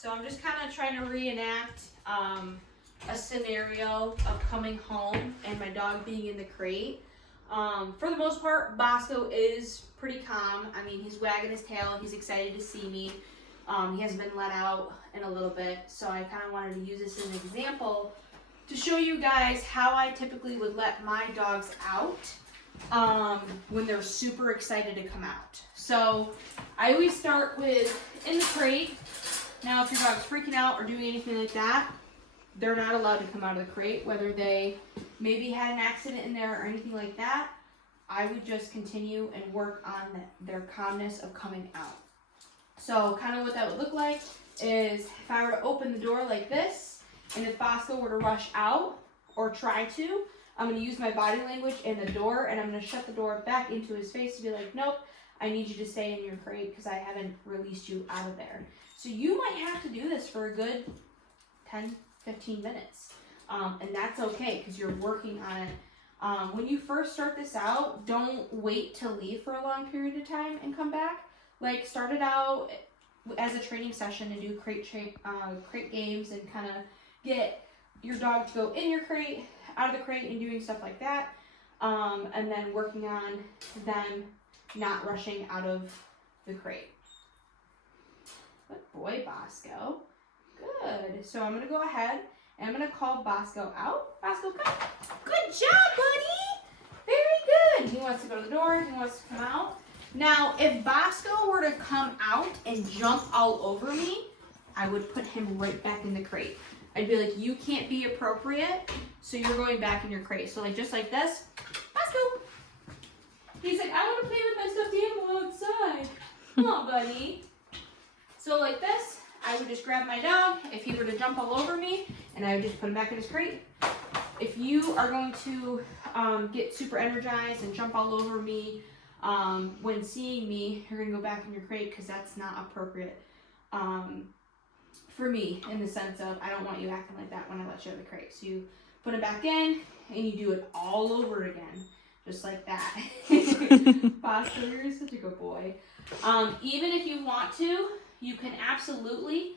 So I'm just kind of trying to reenact a scenario of coming home and my dog being in the crate. For the most part, Bosco is pretty calm. I mean, he's wagging his tail. He's excited to see me. He hasn't been let out in a little bit, so I kind of wanted to use this as an example to show you guys how I typically would let my dogs out when they're super excited to come out. So I always start with in the crate. Now, if your dog's freaking out or doing anything like that, they're not allowed to come out of the crate, whether they maybe had an accident in there or anything like that. I would just continue and work on their calmness of coming out. So kind of what that would look like is if I were to open the door like this, and if Bosco were to rush out or try to, I'm going to use my body language in the door, and I'm going to shut the door back into his face to be like, nope, I need you to stay in your crate because I haven't released you out of there. So you might have to do this for a good 10, 15 minutes. And that's okay because you're working on it. When you first start this out, don't wait to leave for a long period of time and come back. Like, start it out as a training session to do crate games and kind of get your dog to go in your crate, out of the crate, and doing stuff like that. And then working on them not rushing out of the crate. Good boy, Bosco. Good. So I'm going to go ahead and I'm going to call Bosco out. Bosco, come. Good job, buddy. Very good. He wants to go to the door. He wants to come out. Now, if Bosco were to come out and jump all over me, I would put him right back in the crate. I'd be like, you can't be appropriate, so you're going back in your crate. So like just like this, Bosco. He's like, I want to play with my stuffed animal outside. Come on, buddy. So like this, I would just grab my dog if he were to jump all over me, and I would just put him back in his crate. If you are going to get super energized and jump all over me when seeing me, you're going to go back in your crate because that's not appropriate for me, in the sense of I don't want you acting like that when I let you out of the crate. So you put him back in and you do it all over again, just like that. Bosco, you're such a good boy. Even if you want to, you can absolutely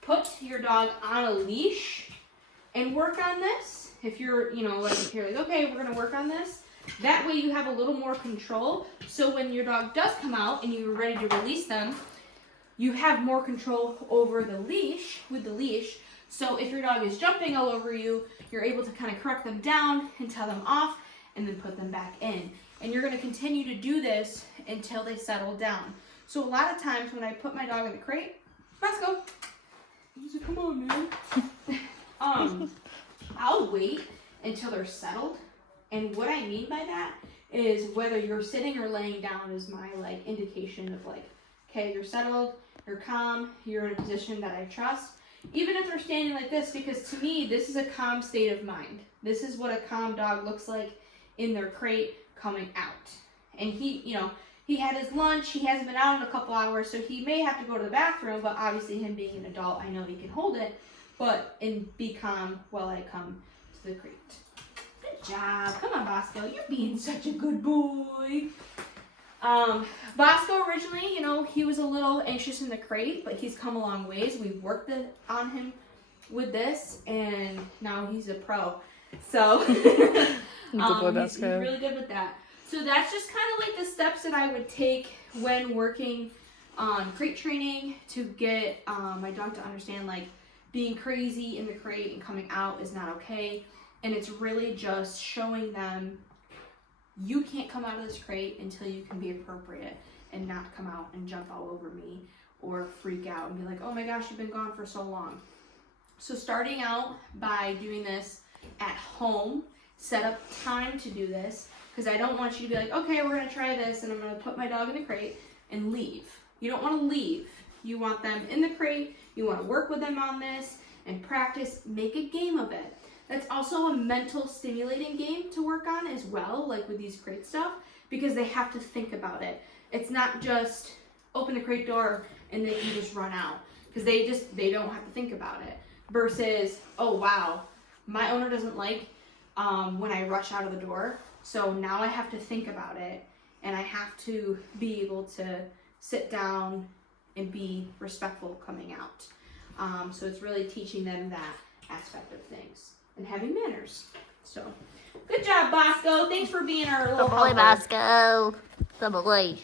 put your dog on a leash and work on this. If you're, like if you're like, okay, we're gonna work on this. That way you have a little more control. So when your dog does come out and you're ready to release them, you have more control over the leash, with the leash. So if your dog is jumping all over you, you're able to kind of correct them down and tell them off and then put them back in. And you're gonna continue to do this until they settle down. So a lot of times when I put my dog in the crate, Bosco, so come on, man. I'll wait until they're settled. And what I mean by that is whether you're sitting or laying down is my like indication of like, okay, you're settled, you're calm, you're in a position that I trust. Even if they're standing like this, because to me, this is a calm state of mind. This is what a calm dog looks like in their crate coming out. And he had his lunch, he hasn't been out in a couple hours, so he may have to go to the bathroom, but obviously him being an adult, I know he can hold it, and be calm while I come to the crate. Good job. Come on, Bosco. You're being such a good boy. Bosco originally, he was a little anxious in the crate, but he's come a long ways. We've worked on him with this, and now he's a pro. So he's really good with that. So that's just kind of like the steps that I would take when working on crate training to get my dog to understand like being crazy in the crate and coming out is not okay. And it's really just showing them you can't come out of this crate until you can be appropriate and not come out and jump all over me or freak out and be like, oh my gosh, you've been gone for so long. So starting out by doing this at home, set up time to do this, because I don't want you to be like, okay, we're going to try this and I'm going to put my dog in the crate and leave. You don't want to leave. You want them in the crate. You want to work with them on this and practice, make a game of it. That's also a mental stimulating game to work on as well, like with these crate stuff, because they have to think about it. It's not just open the crate door and they can just run out, because they don't have to think about it. Versus, oh wow, my owner doesn't like when I rush out of the door, so now I have to think about it and I have to be able to sit down and be respectful coming out. So it's really teaching them that aspect of things and having manners. So good job, Bosco. Thanks for being our little Good boy, helper. Bosco. Good boy.